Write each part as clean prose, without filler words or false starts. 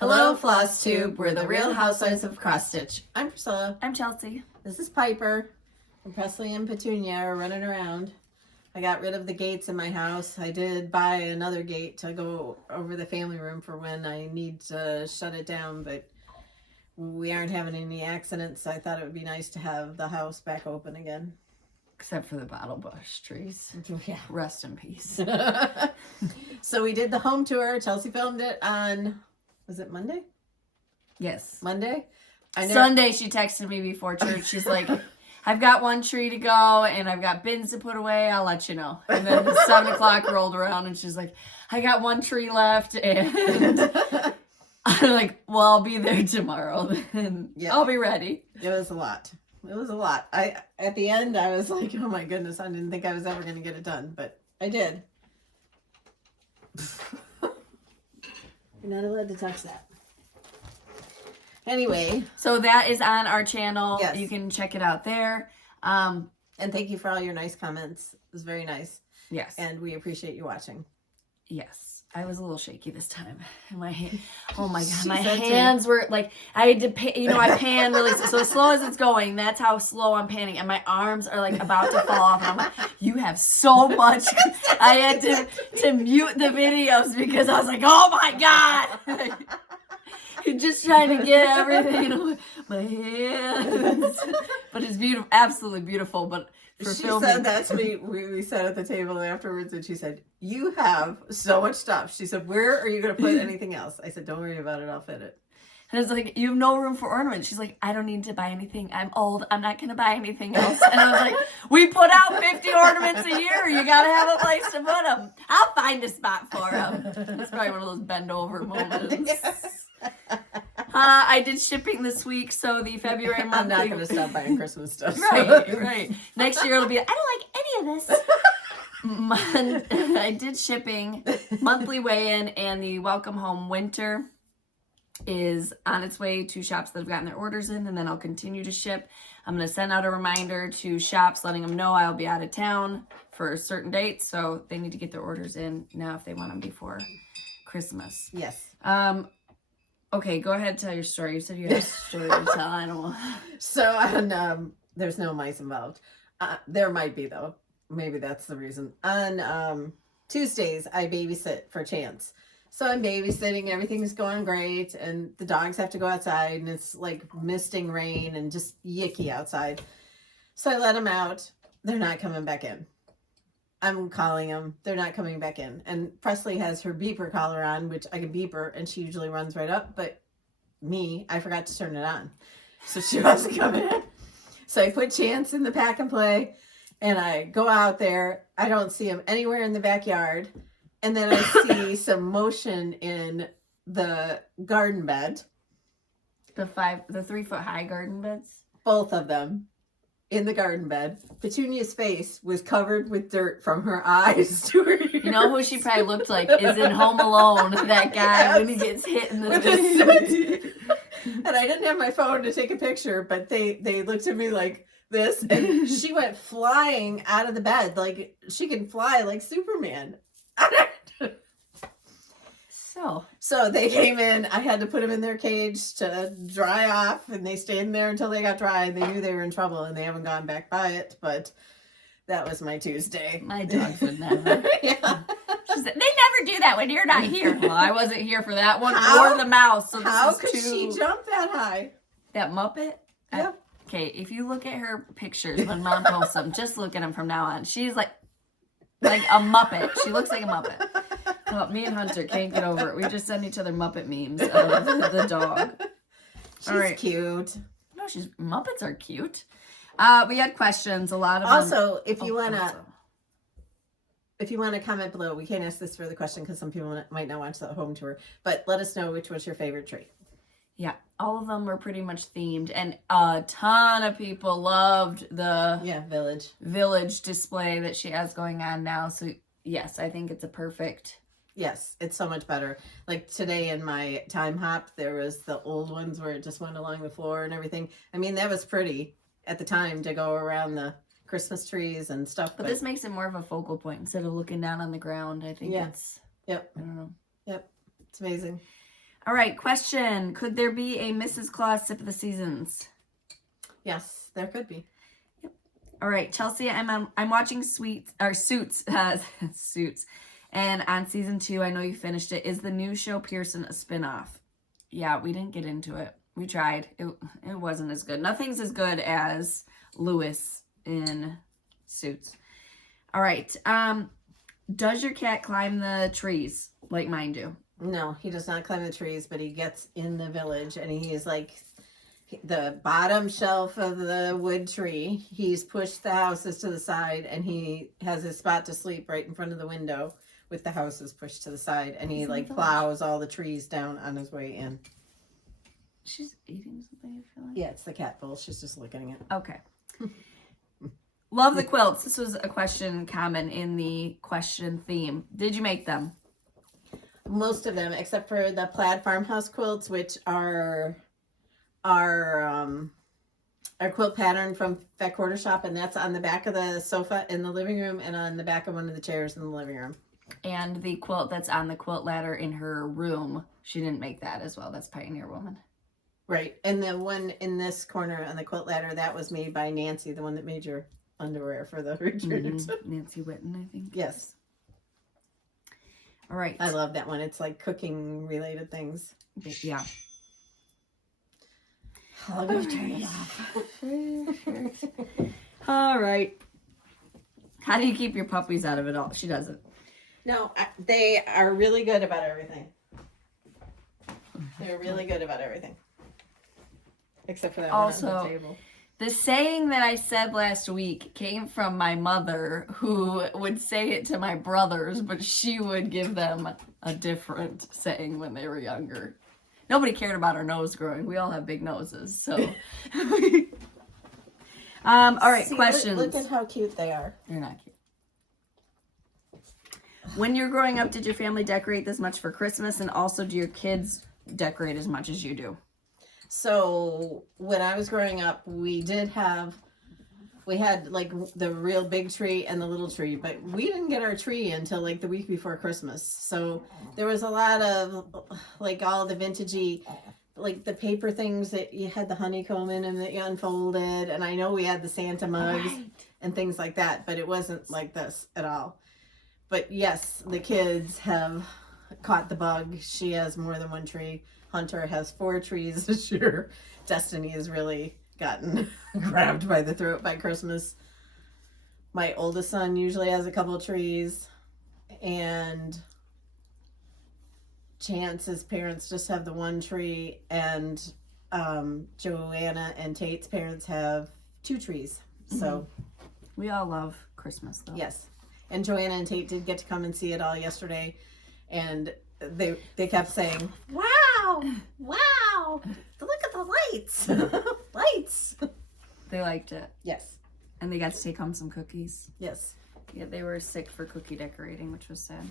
Hello, Flosstube. We're the Real Housewives of Cross Stitch. I'm Priscilla. I'm Chelsea. This is Piper. And Presley and Petunia are running around. I got rid of the gates in my house. I did buy another gate to go over the family room for when I need to shut it down, but we aren't having any accidents. So I thought it would be nice to have the house back open again. Except for the bottle bush trees. Yeah. Rest in peace. So we did the home tour. Chelsea filmed it on, was it Monday? Yes. Monday? Sunday she texted me before church. She's like, I've got one tree to go and I've got bins to put away. I'll let you know. And then 7 o'clock rolled around and she's like, I got one tree left. And I'm like, well, I'll be there tomorrow. And yeah. I'll be ready. It was a lot. It was a lot. At the end, I was like, oh my goodness, I didn't think I was ever going to get it done, but I did. You're not allowed to touch that. Anyway. So that is on our channel. Yes. You can check it out there. And thank you for all your nice comments. It was very nice. Yes. And we appreciate you watching. Yes. I was a little shaky this time. My hand, oh my God, She my said hands were like, I had to, I pan really, so as slow as it's going, that's how slow I'm panning. And my arms are like about to fall off. And I'm like, you have so much. I had to mute the videos because I was like, oh my God. You're just trying to get everything, my hands. But it's beautiful, absolutely beautiful. But for she filming. said that to me. We sat at the table afterwards and she said, you have so much stuff. She said, where are you going to put anything else? I said, don't worry about it. I'll fit it. And it's like, you have no room for ornaments. She's like, I don't need to buy anything. I'm old. I'm not going to buy anything else. And I was like, we put out 50 ornaments a year. You got to have a place to put them. I'll find a spot for them. It's probably one of those bend over moments. Yes. I did shipping this week, so the February monthly. I'm not going to stop buying Christmas stuff. So. Right. Next year it'll be, I don't like any of this. I did shipping, monthly weigh-in, and the Welcome Home Winter is on its way to shops that have gotten their orders in, and then I'll continue to ship. I'm going to send out a reminder to shops letting them know I'll be out of town for certain dates, so they need to get their orders in now if they want them before Christmas. Yes. Okay, go ahead and tell your story. You said you had a story to tell. I don't know. So, on, there's no mice involved. There might be, though. Maybe that's the reason. On Tuesdays, I babysit for Chance. So I'm babysitting, everything's going great, and the dogs have to go outside, and it's like misting rain and just yicky outside. So I let them out. They're not coming back in. I'm calling them. They're not coming back in. And Presley has her beeper collar on, which I can beep her, and she usually runs right up. But me, I forgot to turn it on. So she wasn't coming in. So I put Chance in the pack and play, and I go out there. I don't see him anywhere in the backyard. And then I see some motion in the garden bed. The 3-foot high garden beds? Both of them. In the garden bed. Petunia's face was covered with dirt from her eyes to her ears. You know who she probably looked like is in Home Alone, that guy when he gets hit in the face. And I didn't have my phone to take a picture, but they looked at me like this, and she went flying out of the bed like she can fly like Superman. So they came in. I had to put them in their cage to dry off, and they stayed in there until they got dry. They knew they were in trouble, and they haven't gone back by it, but that was my Tuesday. My dogs would never. Yeah. She said, they never do that when you're not here. Well, I wasn't here for that one or the mouse. So how could she jump that high? That Muppet? Yeah. Okay, if you look at her pictures when Mom posts them, just look at them from now on. She's like a Muppet. She looks like a Muppet. Oh, me and Hunter can't get over it. We just send each other Muppet memes of the dog. She's cute. No, Muppets are cute. We had questions, a lot of also, them. if you want to comment below, we can't ask this for the question because some people might not watch the home tour, but let us know which was your favorite tree. Yeah, all of them were pretty much themed, and a ton of people loved the village display that she has going on now. So yes, I think it's a perfect. Yes, it's so much better. Like today in my time hop, there was the old ones where it just went along the floor and everything. I mean, that was pretty at the time to go around the Christmas trees and stuff. But this makes it more of a focal point instead of looking down on the ground. I think it's. Yep. I don't know. Yep. It's amazing. All right, question. Could there be a Mrs. Claus sip of the seasons? Yes, there could be. All right, Chelsea, I'm watching Suits, Suits, and on season 2, I know you finished it. Is the new show Pearson a spinoff? Yeah, we didn't get into it. We tried. It wasn't as good. Nothing's as good as Lewis in Suits. All right. Does your cat climb the trees like mine do? No, he does not climb the trees, but he gets in the village, and he's like the bottom shelf of the wood tree. He's pushed the houses to the side, and he has his spot to sleep right in front of the window with the houses pushed to the side, and he like plows all the trees down on his way in. She's eating something, I feel like. Yeah, it's the cat bowl. She's just licking it. Okay. Love the quilts. This was a question common in the question theme. Did you make them? Most of them, except for the plaid farmhouse quilts, which are our quilt pattern from Fat Quarter Shop, and that's on the back of the sofa in the living room and on the back of one of the chairs in the living room. And the quilt that's on the quilt ladder in her room, she didn't make that as well. That's Pioneer Woman. Right. And the one in this corner on the quilt ladder, that was made by Nancy, the one that made your underwear for the retreat. Nancy Whitten, I think. Yes. All right. I love that one. It's like cooking related things. Yeah. I'll go turn it off. All right. How do you keep your puppies out of it all? She doesn't. No, they are really good about everything. They're really good about everything. Except for that one on the table. The saying that I said last week came from my mother, who would say it to my brothers, but she would give them a different saying when they were younger. Nobody cared about our nose growing. We all have big noses, so. All right, see, questions. Look at how cute they are. You're not cute. When you're growing up, did your family decorate this much for Christmas? And also, do your kids decorate as much as you do? So when I was growing up, we had like the real big tree and the little tree, but we didn't get our tree until like the week before Christmas. So there was a lot of like all the vintagey, like the paper things that you had the honeycomb in and that you unfolded. And I know we had the Santa mugs and things like that, but it wasn't like this at all. But yes, the kids have caught the bug. She has more than one tree. Hunter has 4 trees this year. Destiny has really gotten grabbed by the throat by Christmas. My oldest son usually has a couple of trees. And Chance's parents just have the one tree. And Joanna and Tate's parents have 2 trees. So we all love Christmas, though. Yes. And Joanna and Tate did get to come and see it all yesterday. And they kept saying, wow, look at the lights. Lights. They liked it. Yes. And they got to take home some cookies. Yes. Yeah, they were sick for cookie decorating, which was sad.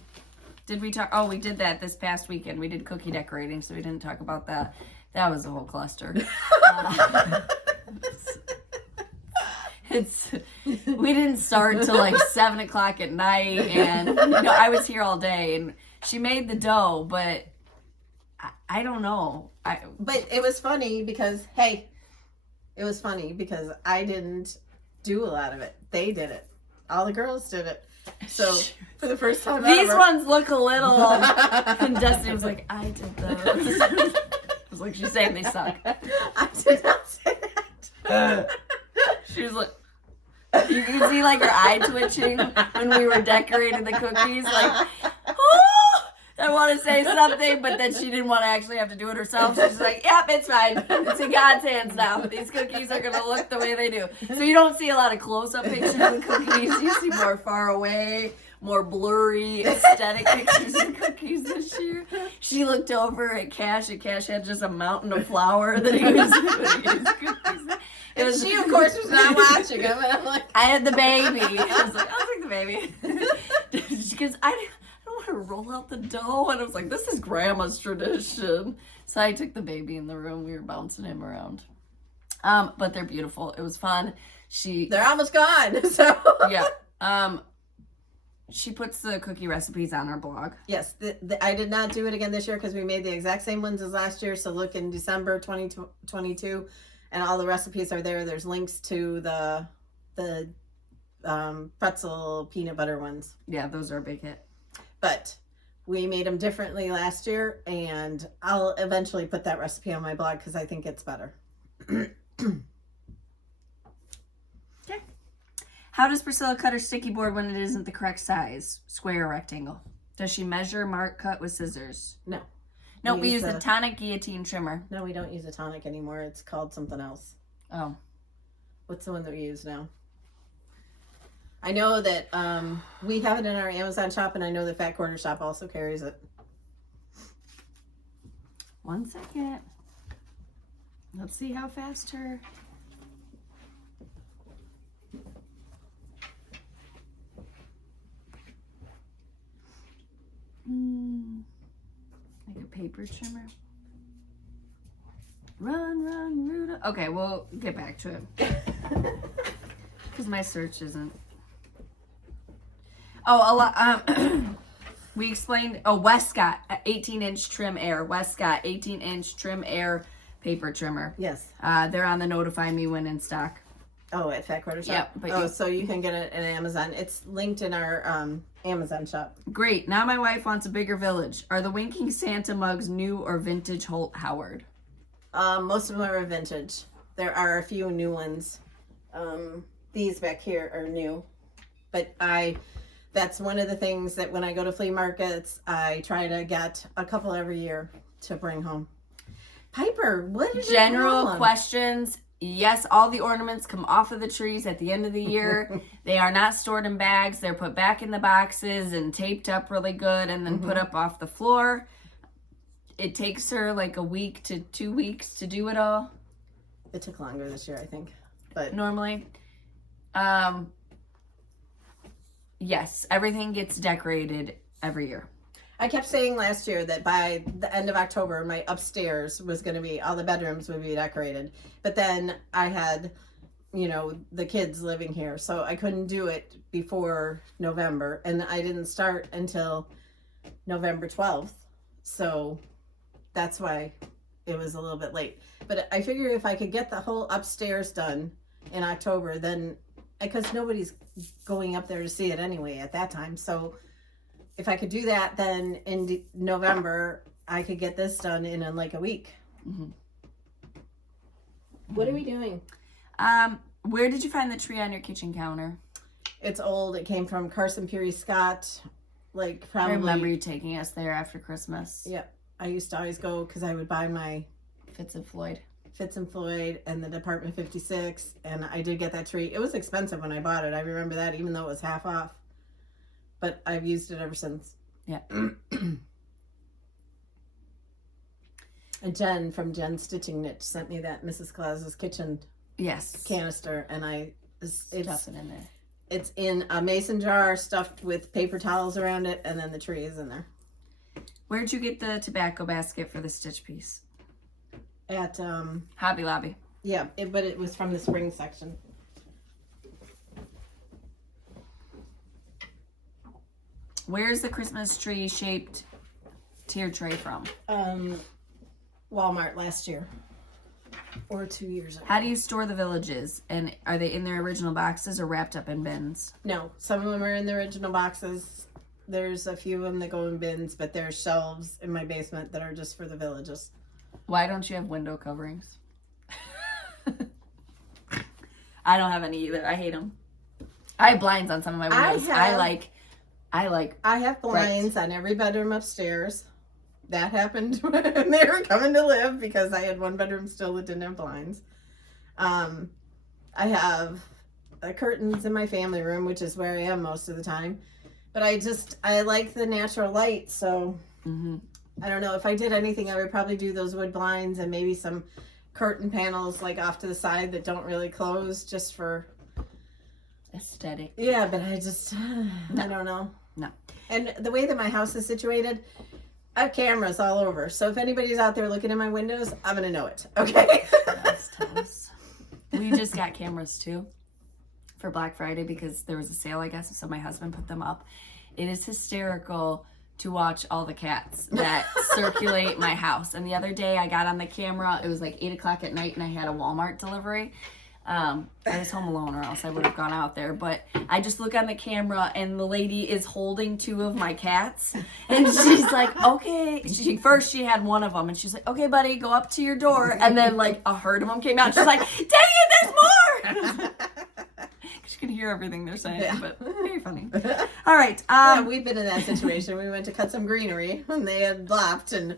Did we talk? Oh, we did that this past weekend. We did cookie decorating, so we didn't talk about that. That was a whole cluster. We didn't start till like 7 o'clock at night, and I was here all day, and she made the dough, but I don't know. But it was funny because I didn't do a lot of it. They did it. All the girls did it. So for the first time these ones look a little, and Destiny was like, I did those. I was like, she's saying they suck. I did not say that. She was like, you could see like her eye twitching when we were decorating the cookies, like, oh, I want to say something, but then she didn't want to actually have to do it herself. She's like, yep, it's fine. It's in God's hands now. These cookies are going to look the way they do. So you don't see a lot of close-up pictures of cookies. You see more far away, more blurry, aesthetic pictures of cookies this year. She looked over at Cash, and Cash had just a mountain of flour that he was doing his cookies. She, of course, was not watching him. And I'm like, I had the baby. I was like, I'll take the baby. Because I don't want to roll out the dough. And I was like, this is grandma's tradition. So I took the baby in the room. We were bouncing him around. But they're beautiful. It was fun. They're almost gone. So yeah. she puts the cookie recipes on our blog. Yes, I did not do it again this year because we made the exact same ones as last year. So look in December 2022, and all the recipes are there. There's links to the pretzel peanut butter ones. Yeah, those are a big hit. But we made them differently last year, and I'll eventually put that recipe on my blog because I think it's better. Okay. How does Priscilla cut her sticky board when it isn't the correct size? Square or rectangle? Does she measure, mark, cut with scissors? No. No, we use the tonic guillotine trimmer. No, we don't use a tonic anymore. It's called something else. Oh. What's the one that we use now? I know that we have it in our Amazon shop, and I know the Fat Quarter shop also carries it. 1 second. Let's see how fast her... Like a paper trimmer. Run, Rudolph. Okay, we'll get back to it. Because my search isn't... Oh, a lot. We explained. Oh, Westcott 18-inch trim air. Westcott 18-inch trim air paper trimmer. Yes. They're on the notify me when in stock. Oh, at Fat Quarter shop. Yep. But so you can get it at Amazon. It's linked in our Amazon shop. Great. Now my wife wants a bigger village. Are the Winking Santa mugs new or vintage Holt Howard? Most of them are vintage. There are a few new ones. These back here are new, but that's one of the things that when I go to flea markets, I try to get a couple every year to bring home. Piper, what is your General problem? questions. Yes, all the ornaments come off of the trees at the end of the year. They are not stored in bags. They're put back in the boxes and taped up really good and then put up off the floor. It takes her like a week to 2 weeks to do it all. It took longer this year, I think. But normally. Yes, everything gets decorated every year. I kept saying last year that by the end of October, my upstairs was going to be, all the bedrooms would be decorated. But then I had, the kids living here, so I couldn't do it before November. And I didn't start until November 12th. So that's why it was a little bit late. But I figure if I could get the whole upstairs done in October, then, because nobody's going up there to see it anyway at that time. So if I could do that, then in November, I could get this done in like a week. Mm-hmm. What are we doing? Where did you find the tree on your kitchen counter? It's old. It came from Carson Peary Scott. Like probably. I remember you taking us there after Christmas. Yeah. I used to always go because I would buy my Fitz and Floyd and the Department 56. And I did get that tree. It was expensive when I bought it. I remember that even though it was half off. But I've used it ever since. Yeah. And Jen from Jen's Stitching Niche sent me that Mrs. Claus's kitchen canister. And it's stuff it in there. It's in a mason jar stuffed with paper towels around it. And then the tree is in there. Where'd you get the tobacco basket for the stitch piece? At Hobby Lobby. Yeah, but it was from the spring section. Where's the Christmas tree shaped tier tray from? Walmart last year. Or 2 years ago. How do you store the villages? And are they in their original boxes or wrapped up in bins? No, some of them are in the original boxes. There's a few of them that go in bins, but there's shelves in my basement that are just for the villages. Why don't you have window coverings? I don't have any either. I hate them. I have blinds on some of my windows. I have blinds on every bedroom upstairs. That happened when they were coming to live because I had one bedroom still that didn't have blinds. I have curtains in my family room, which is where I am most of the time. But I like the natural light, so I don't know. If I did anything, I would probably do those wood blinds and maybe some curtain panels like off to the side that don't really close just for aesthetic. Yeah, but I don't know. No. And the way that my house is situated, I have cameras all over. So if anybody's out there looking in my windows, I'm going to know it. Okay? Tell us. We just got cameras too for Black Friday because there was a sale, I guess. So my husband put them up. It is hysterical to watch all the cats that circulate my house. And the other day I got on the camera, it was like 8 o'clock at night and I had a Walmart delivery. I was home alone or else I would have gone out there. But I just look on the camera and the lady is holding 2 of my cats. And she's like, okay. First she had one of them and she's like, okay, buddy, go up to your door. And then like a herd of them came out. She's like, dang it, there's more. You can hear everything they're saying, but very funny. All right. Yeah, we've been in that situation. We went to cut some greenery and they had left, and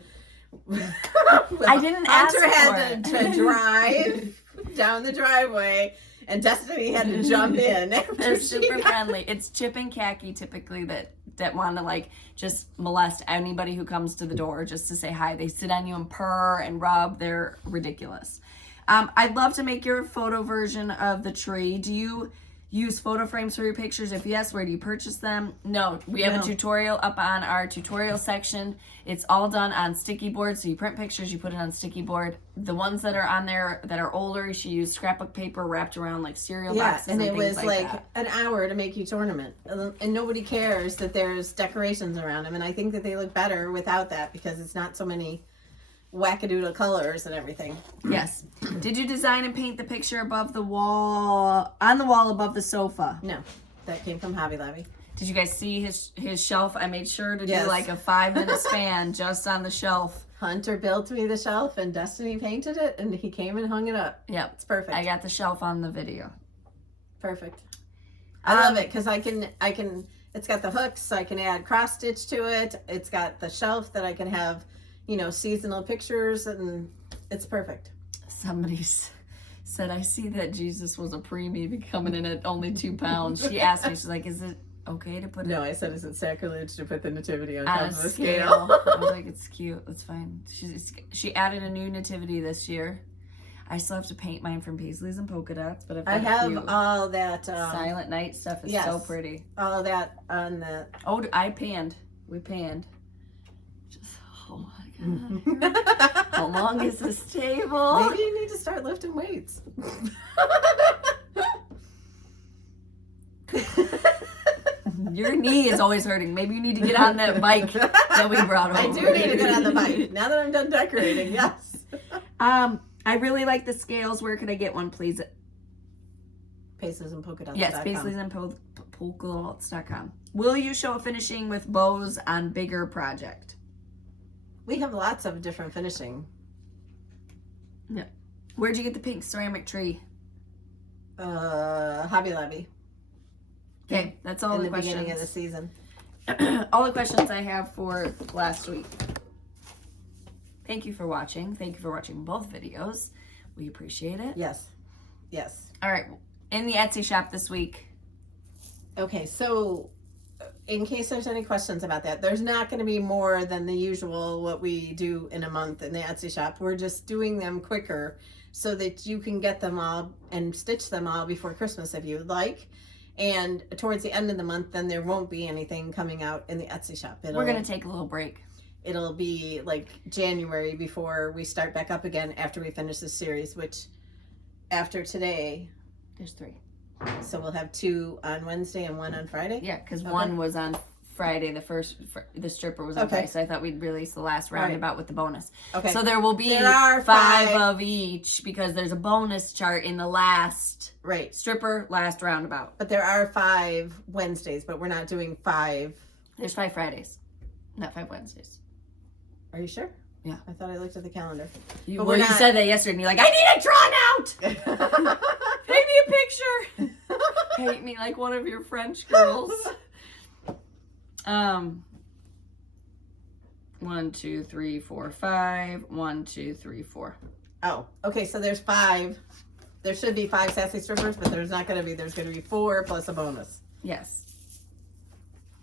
I didn't ask Hunter for had to drive down the driveway, and Destiny had to jump in. They're super friendly. It's Chip and Khaki typically that want to like just molest anybody who comes to the door just to say hi. They sit on you and purr and rub. They're ridiculous. I'd love to make your photo version of the tree. Do you use photo frames for your pictures? If yes, where do you purchase them? No, we have a tutorial up on our tutorial section. It's all done on sticky board. So you print pictures, you put it on sticky board. The ones that are on there that are older, she used scrapbook paper wrapped around like cereal boxes. And it was like that. an hour to make each ornament. And nobody cares that there's decorations around them. And I think that they look better without that because it's not so many wackadoodle colors and everything. Yes. Did you design and paint the picture above the wall, on the wall above the sofa? No, that came from Hobby Lobby. Did you guys see his shelf? I made sure to do like a 5-minute span just on the shelf. Hunter built me the shelf and Destiny painted it and he came and hung it up. Yep. It's perfect. I got the shelf on the video. Perfect. I love it because I can, it's got the hooks, so I can add cross stitch to it. It's got the shelf that I can have, you know, seasonal pictures, and it's perfect. Somebody said, I see that Jesus was a preemie coming in at only 2 pounds. She asked me, she's like, is it okay to put it? No, I said, is it sacrilege to put the nativity on top of the scale? scale? I was like, it's cute. It's fine. She added a new nativity this year. I still have to paint mine from paisleys and polka dots, but I have all that Silent Night stuff is so pretty. All of that on the. Oh, I panned. We panned. Just oh my god. How long is this table? Maybe you need to start lifting weights. Your knee is always hurting. Maybe you need to get on that bike that we brought over. I do need to get on the bike now that I'm done decorating. Yes. I really like the scales. Where could I get one, please? Paisleys and polka dots. Yes, paisleys and polka dots.com. Will you show finishing with bows on bigger project? We have lots of different finishing. Yeah. Where'd you get the pink ceramic tree? Hobby Lobby. Okay, that's all in the the questions. beginning of the season. All the questions I have for last week. Thank you for watching. Thank you for watching both videos. We appreciate it. Yes. Yes. All right. In the Etsy shop this week. Okay, so in case there's any questions about that, there's not going to be more than the usual what we do in a month in the Etsy shop. We're just doing them quicker so that you can get them all and stitch them all before Christmas if you would like. And towards the end of the month, then there won't be anything coming out in the Etsy shop. We're going to take a little break. It'll be like January before we start back up again after we finish this series, which after today, there's 3. So we'll have 2 on Wednesday and 1 on Friday? Yeah, because one was on Friday. The stripper was on Friday, so I thought we'd release the last roundabout with the bonus. Okay. So there will be 5 of each because there's a bonus chart in the last stripper, last roundabout. But there are 5 Wednesdays, but we're not doing 5. There's 5 Fridays, not 5 Wednesdays. Are you sure? Yeah. I thought I looked at the calendar. You said that yesterday and you're like, I need it drawn out! Paint me a picture! Paint me like one of your French girls. 1, 2, 3, 4, 5. 1, 2, 3, 4. Oh, okay, so there's 5. There should be 5 sassy strippers, but there's not going to be. There's going to be 4 plus a bonus. Yes.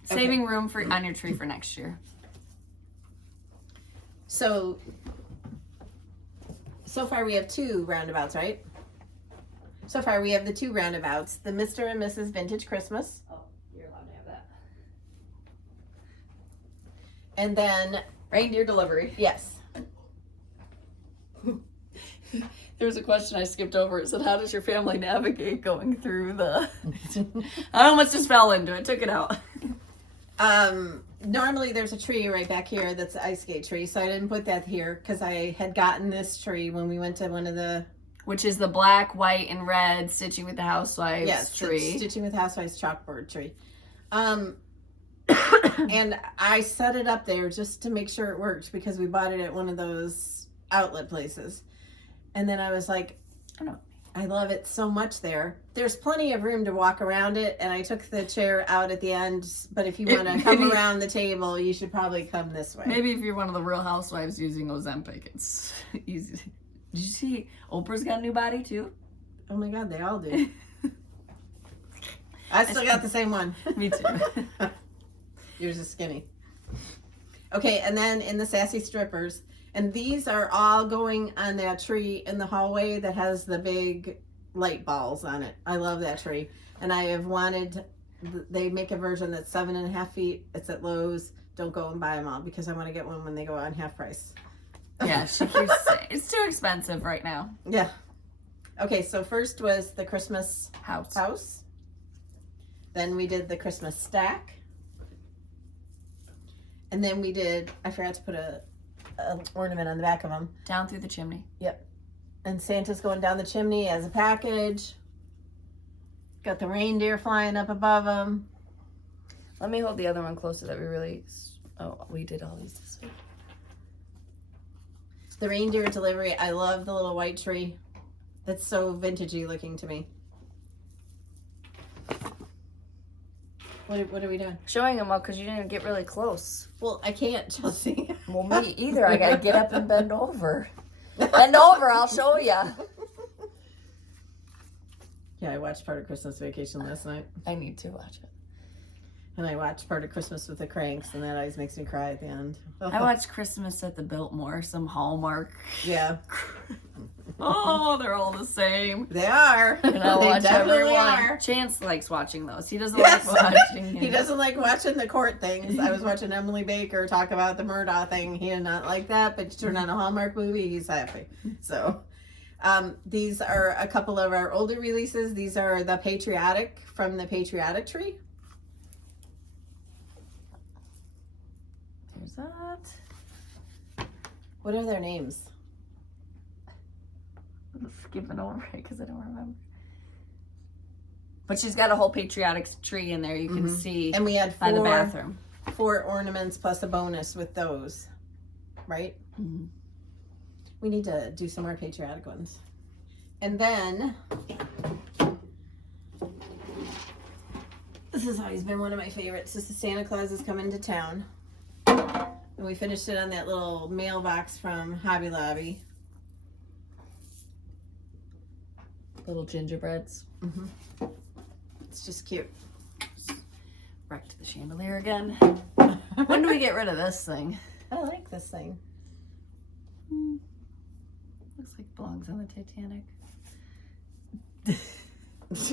Saving room on your tree for next year. So far we have 2 roundabouts, right? So far we have the 2 roundabouts. The Mr. and Mrs. Vintage Christmas. Oh, you're allowed to have that. And then Reindeer Delivery. Yes. There's a question I skipped over. It said, how does your family navigate going through the... I almost just fell into it. Took it out. Normally there's a tree right back here that's the ice skate tree, so I didn't put that here because I had gotten this tree when we went to one of the... Which is the black, white, and red Stitching with the Housewives tree. Stitching with Housewives chalkboard tree. And I set it up there just to make sure it worked because we bought it at one of those outlet places. And then I was like, I love it so much there. There's plenty of room to walk around it, and I took the chair out at the end, but if you want to come around the table, you should probably come this way. Maybe if you're one of the Real Housewives using Ozempic, it's easy. Did you see Oprah's got a new body too? Oh my God, they all do. I still got the same one. Me too. Yours is skinny. Okay, and then in the Sassy Strippers, and these are all going on that tree in the hallway that has the big light balls on it. I love that tree. And I have wanted, they make a version that's 7.5 feet. It's at Lowe's. Don't go and buy them all because I want to get one when they go on half price. Yeah, she keeps saying it's too expensive right now. Yeah. Okay, so first was the Christmas house. Then we did the Christmas stack. And then we did, I forgot to put a ornament on the back of them. Down through the chimney. Yep. And Santa's going down the chimney as a package. Got the reindeer flying up above them. Let me hold the other one close so that we really... Oh, we did all these this week. The reindeer delivery. I love the little white tree. It's so vintagey looking to me. What are we doing? Showing them all because you didn't get really close. Well, I can't, Chelsea. Well, me either. I got to get up and bend over. Bend over, I'll show you. Yeah, I watched part of Christmas Vacation last night. I need to watch it. And I watched part of Christmas with the Cranks, and that always makes me cry at the end. I watched Christmas at the Biltmore, some Hallmark. Yeah. Oh, they're all the same. They are. And I watch definitely everyone. are. Chance likes watching those. He doesn't like watching He doesn't like watching the court things. I was watching Emily Baker talk about the Murdaugh thing. He did not like that, but you turn on a Hallmark movie, he's happy. So these are a couple of our older releases. These are the Patriotic from the Patriotic Tree. There's that. What are their names? I'm skipping over it because I don't remember. But she's got a whole patriotic tree in there. You can see. And we had by the bathroom. 4 ornaments plus a bonus with those, right? Mm-hmm. We need to do some more patriotic ones. And then this has always been one of my favorites. This is Santa Claus is Coming to Town. And we finished it on that little mailbox from Hobby Lobby. Little gingerbreads. It's just cute. Wrecked the chandelier again. When do we get rid of this thing? I like this thing. Looks like it belongs on the Titanic.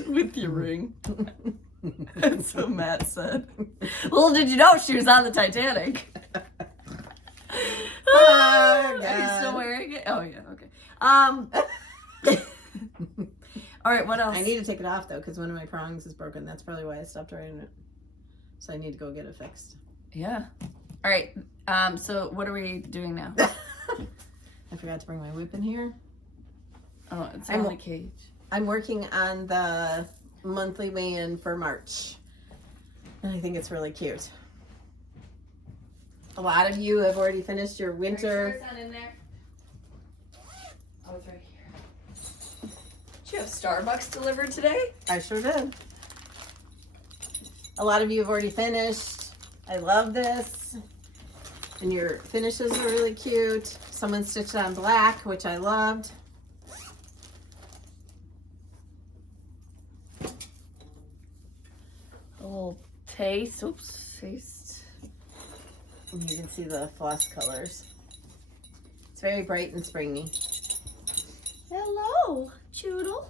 With your ring. That's what Matt said. Little did you know she was on the Titanic. Oh, are you still wearing it? Oh yeah, okay. All right, what else? I need to take it off though because one of my prongs is broken. That's probably why I stopped wearing it. So I need to go get it fixed. Yeah. All right. So what are we doing now? I forgot to bring my whip in here. Oh, it's on the cage. I'm working on the monthly weigh-in for March. And I think it's really cute. A lot of you have already finished your winter. It's not in there. Oh, it's right here. Did you have Starbucks delivered today? I sure did. A lot of you have already finished. I love this. And your finishes are really cute. Someone stitched on black, which I loved. A little taste. Oops, taste. And you can see the floss colors. It's very bright and springy. Hello, Choodle.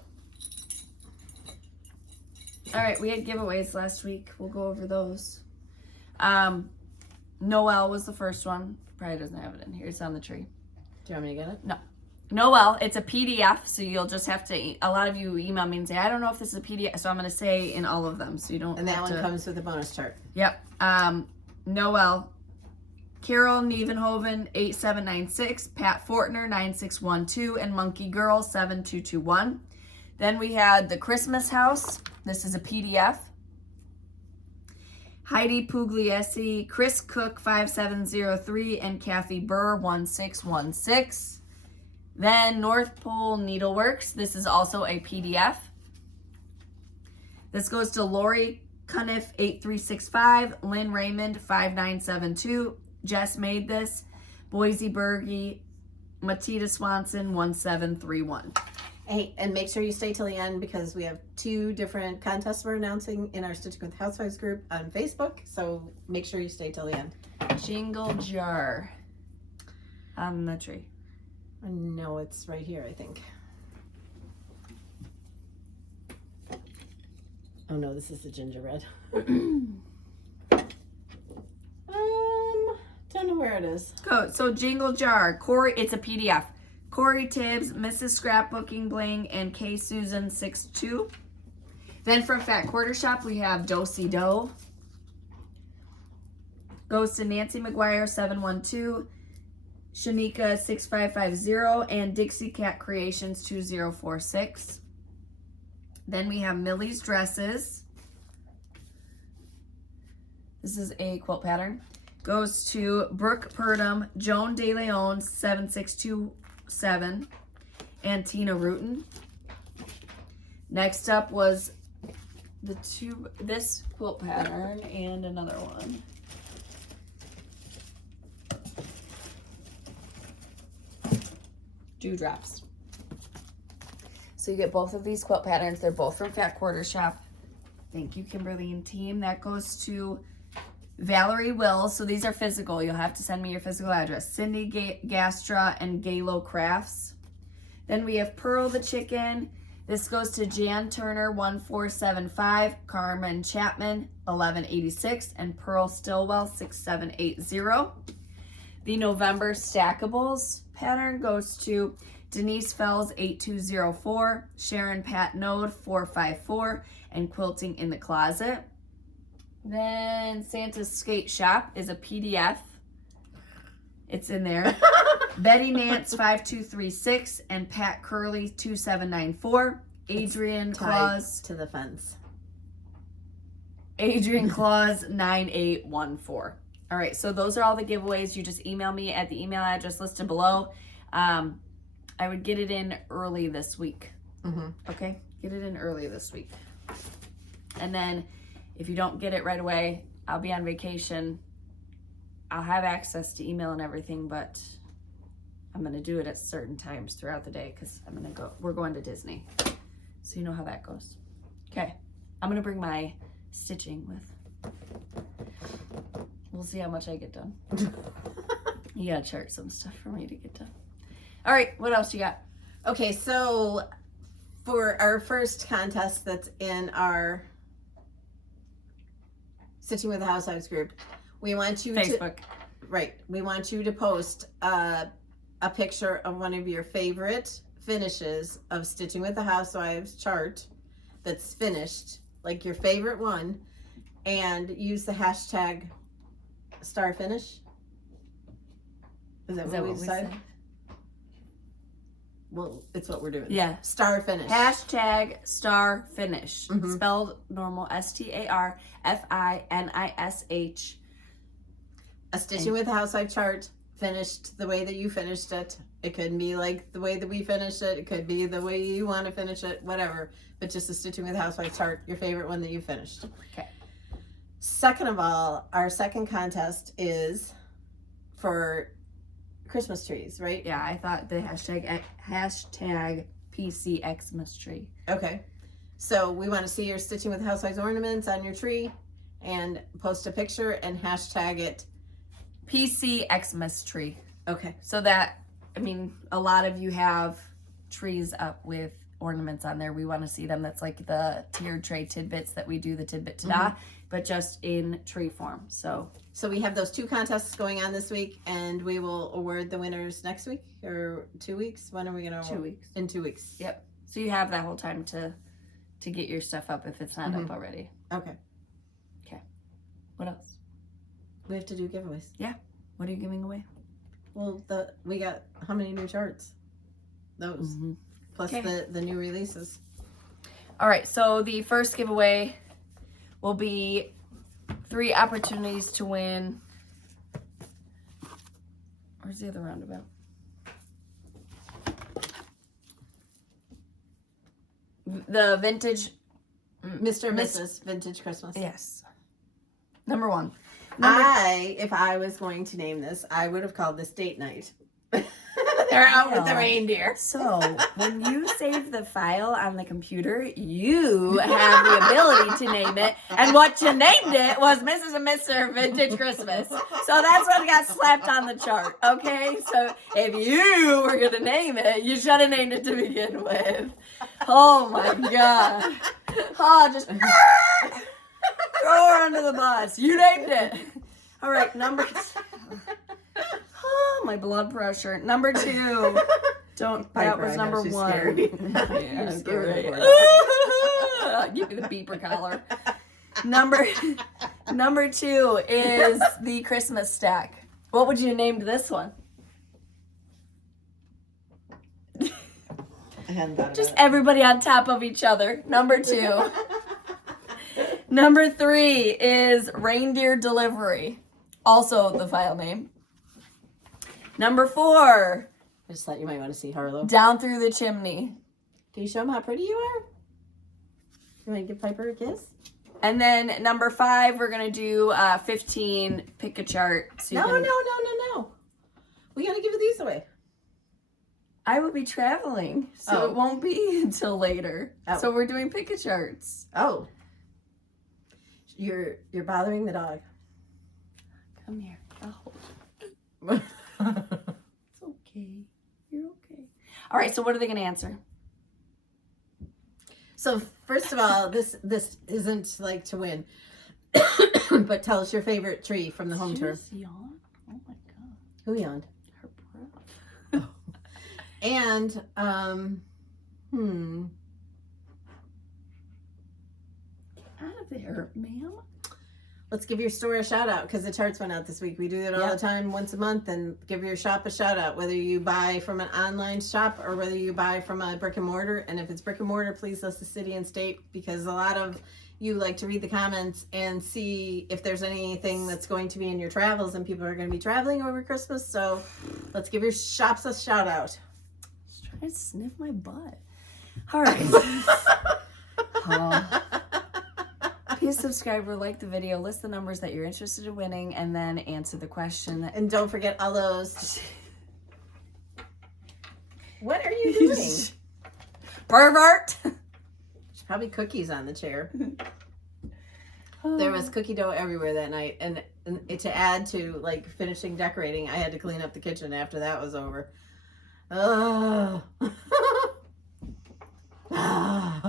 All right, we had giveaways last week. We'll go over those. Noel was the first one. Probably doesn't have it in here. It's on the tree. Do you want me to get it? No. Noel, it's a PDF, so you'll just have to, a lot of you email me and say, I don't know if this is a PDF, so I'm going to say in all of them, so you don't And that have one to. comes with a bonus chart. Yep. Noel, Carol Nievenhoven 8796, Pat Fortner 9612, and Monkey Girl 7221. Then we had the Christmas House. This is a PDF. Heidi Pugliese, Chris Cook 5703, and Kathy Burr 1616. Then North Pole Needleworks. This is also a PDF. This goes to Lori Cuniff 8365, Lynn Raymond 5972, Jess made this, Boise Berge, Matita Swanson 1731. Hey, and make sure you stay till the end because we have 2 different contests we're announcing in our Stitching with Housewives group on Facebook. So make sure you stay till the end. Jingle jar on the tree. No, it's right here, I think. Oh no, this is the gingerbread. Don't know where it is. So Jingle Jar, Corey, it's a PDF. Corey Tibbs, Mrs. Scrapbooking Bling, and K. Susan 62. Then from Fat Quarter Shop, we have Dosey Doe. Goes to Nancy McGuire 712, Shanika 6550, and Dixie Cat Creations 2046. Then we have Millie's Dresses. This is a quilt pattern. Goes to Brooke Purdom, Joan De Leon 7627, and Tina Rutan. Next up was this quilt pattern and another one. Dewdrops. So you get both of these quilt patterns. They're both from Fat Quarter Shop. Thank you, Kimberly and team. That goes to Valerie Wills. So these are physical. You'll have to send me your physical address. Cindy Gastra and Galo Crafts. Then we have Pearl the Chicken. This goes to Jan Turner 1475, Carmen Chapman 1186, and Pearl Stillwell 6780. The November Stackables pattern goes to Denise Fells 8204, Sharon Pat Node 454, and Quilting in the Closet. Then Santa's Skate Shop is a PDF. It's in there. Betty Nance 5236 and Pat Curley 2794. Adrian Claus to the fence. Adrian Claus 9814. All right, so those are all the giveaways. You just email me at the email address listed below. I would get it in early this week. Okay, get it in early this week. And then if you don't get it right away, I'll be on vacation. I'll have access to email and everything, but I'm gonna do it at certain times throughout the day because we're going to Disney. So you know how that goes. Okay, I'm gonna bring my stitching with. We'll see how much I get done. You gotta chart some stuff for me to get done. All right, what else you got? Okay, so for our first contest that's in our Stitching with the Housewives group, we want you Facebook. We want you to post a picture of one of your favorite finishes of Stitching with the Housewives chart that's finished, like your favorite one, and use the hashtag star finish. Is that what we decided? Well, it's what we're doing. Yeah. Star finish. Hashtag star finish. Spelled normal. STARFINISH. A Stitching with the Housewife chart finished the way that you finished it. It could be like the way that we finished it. It could be the way you want to finish it. Whatever. But just a Stitching with the Housewife chart. Your favorite one that you finished. Okay. Second of all, our second contest is for Christmas trees, right? Yeah, I thought the hashtag PC Xmas tree. Okay. So we want to see your Stitching with Housewives ornaments on your tree and post a picture and hashtag it PC Xmas tree. Okay. So that, I mean, a lot of you have trees up with ornaments on there. We want to see them. That's like the tiered tray tidbits that we do, the tidbit ta-da, but just in tree form. So So we have those 2 contests going on this week, and we will award the winners next week or 2 weeks. When are we going to? 2 weeks. In 2 weeks. Yep. So you have that whole time to get your stuff up if it's not up already. Okay. Okay. What else? We have to do giveaways. Yeah. What are you giving away? Well, we got how many new charts? Those. Plus the new releases. All right. So the first giveaway will be 3 opportunities to win. Where's the other roundabout? The vintage Mr. and Mrs. Vintage Christmas. Yes. Number 1. If I was going to name this, I would have called this date night. They're out with the reindeer. So when you save the file on the computer, you have the ability to name it. And what you named it was Mrs. and Mr. Vintage Christmas. So that's what got slapped on the chart. Okay? So if you were going to name it, you should have named it to begin with. Oh my God. Oh, just throw her under the bus. You named it. All right, number 2. Oh, my blood pressure. Number 2. Don't. That was number 1. Yeah, scared. Give me the beeper collar. Number 2 is the Christmas stack. What would you have named this one? I hadn't thought Just about it. everybody on top of each other. Number 2. Number 3 is Reindeer Delivery. Also the file name. Number 4, I just thought you might want to see Harlow. Down Through the Chimney. Can you show them how pretty you are? You want to give Piper a kiss? And then number 5, we're going to do 15 pick a chart. So No. We got to give these away. I will be traveling, so it won't be until later. Oh. So we're doing pick a charts. Oh. You're bothering the dog. Come here. I'll hold you. It's okay. You're okay. All right, so what are they going to answer? So first of all, this isn't like to win, but tell us your favorite tree from the home tour. Yawn? Oh my God. Who yawned? Her breath. And Get out of there, ma'am. let's give your store a shout out because the charts went out this week. We do that all the time, once a month, and give your shop a shout out, whether you buy from an online shop or whether you buy from a brick and mortar. And if it's brick and mortar, please list the city and state, because a lot of you like to read the comments and see if there's anything that's going to be in your travels, and people are going to be traveling over Christmas. So let's give your shops a shout out. Just trying to sniff my butt. All right. Please subscribe or like the video, list the numbers that you're interested in winning, and then answer the question. And don't forget all those. What are you doing? Pervert! There's probably cookies on the chair. There was cookie dough everywhere that night, and to add to like finishing decorating, I had to clean up the kitchen after that was over. Oh.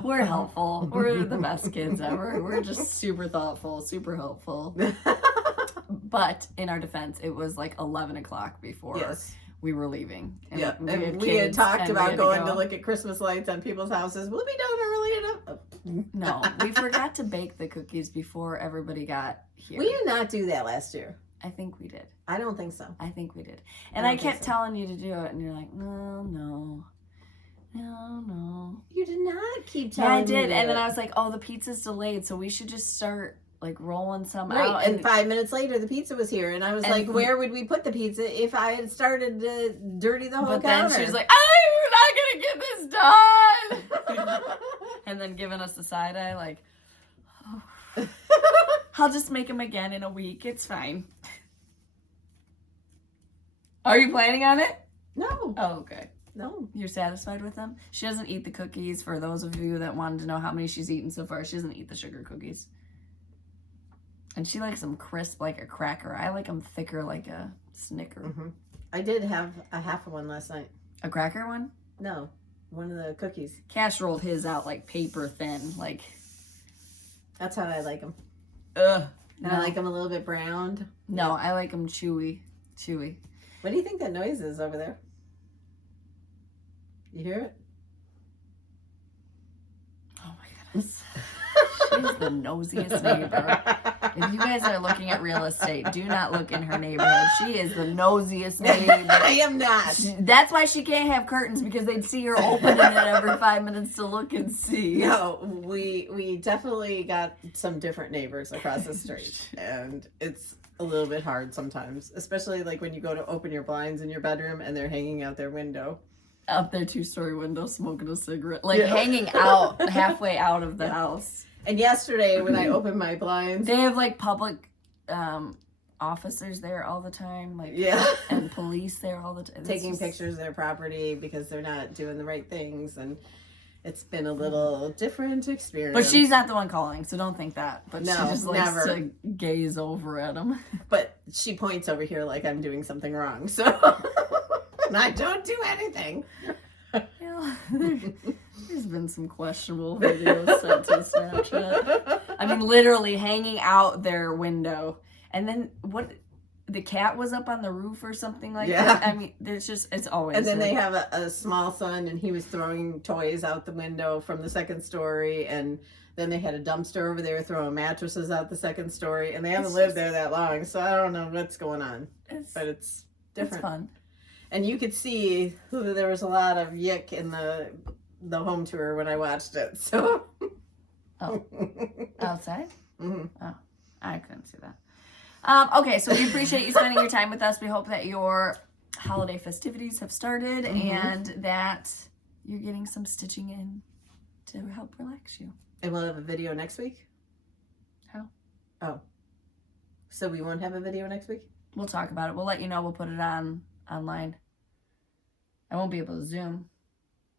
We're helpful. We're the best kids ever. We're just super thoughtful, super helpful. But in our defense, it was like 11 o'clock before we were leaving. And yeah, we had talked about going to look at Christmas lights on people's houses. We'll be done early enough. No, we forgot to bake the cookies before everybody got here. We did not do that last year. I think we did. I don't think so. I think we did. And I kept telling you to do it, and you're like, no. You did not keep telling me. Yeah, I did. that. And then I was like, oh, the pizza's delayed, so we should just start like rolling some right. out. And 5 minutes later, the pizza was here. And I was like, where would we put the pizza if I had started to dirty the whole But counter? then she was like, I'm not going to get this done. And then giving us the side eye like, oh. I'll just make them again in a week. It's fine. Are you planning on it? No. Oh, okay. No. You're satisfied with them? She doesn't eat the cookies. For those of you that wanted to know how many she's eaten so far, she doesn't eat the sugar cookies. And she likes them crisp like a cracker. I like them thicker like a Snicker. Mm-hmm. I did have a half of one last night. A cracker one? No. One of the cookies. Cash rolled his out like paper thin. Like, that's how I like them. ugh. And I like them a little bit browned. No, I like them chewy. Chewy. What do you think that noise is over there? You hear it? Oh my goodness. She's the nosiest neighbor. If you guys are looking at real estate, do not look in her neighborhood. She is the nosiest neighbor. I am not. That's why she can't have curtains, because they'd see her opening it every 5 minutes to look and see. No, we definitely got some different neighbors across the street, and it's a little bit hard sometimes, especially like when you go to open your blinds in your bedroom and they're hanging out their window. Out their 2-story window smoking a cigarette. Like hanging out halfway out of the house. And yesterday when I opened my blinds, They have like public officers there all the time. Like and police there all the time. taking pictures of their property because they're not doing the right things, and it's been a little different experience. But she's not the one calling, so don't think that. But No, she just likes never. to gaze over at them. But she points over here like I'm doing something wrong, so and I don't do anything. Yeah, there's been some questionable videos sent to Snapchat. I mean, literally hanging out their window. And then the cat was up on the roof or something like that. I mean, it's always. And then they have a small son, and he was throwing toys out the window from the second story, and then they had a dumpster over there throwing mattresses out the second story, and they haven't lived there that long, so I don't know what's going on. But it's different. It's fun. And you could see there was a lot of yick in the home tour when I watched it. So. Oh, outside? Mm-hmm. Oh, I couldn't see that. Okay, so we appreciate you spending your time with us. We hope that your holiday festivities have started and that you're getting some stitching in to help relax you. And we'll have a video next week? How? Oh. So we won't have a video next week? We'll talk about it. We'll let you know. We'll put it online. I won't be able to Zoom.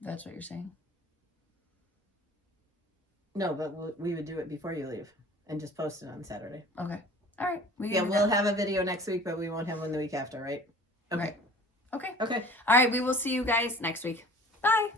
That's what you're saying. No, but we would do it before you leave and just post it on Saturday. Okay. All right. We'll have a video next week, but we won't have one the week after, right? Okay. Okay. Okay. All right. We will see you guys next week. Bye.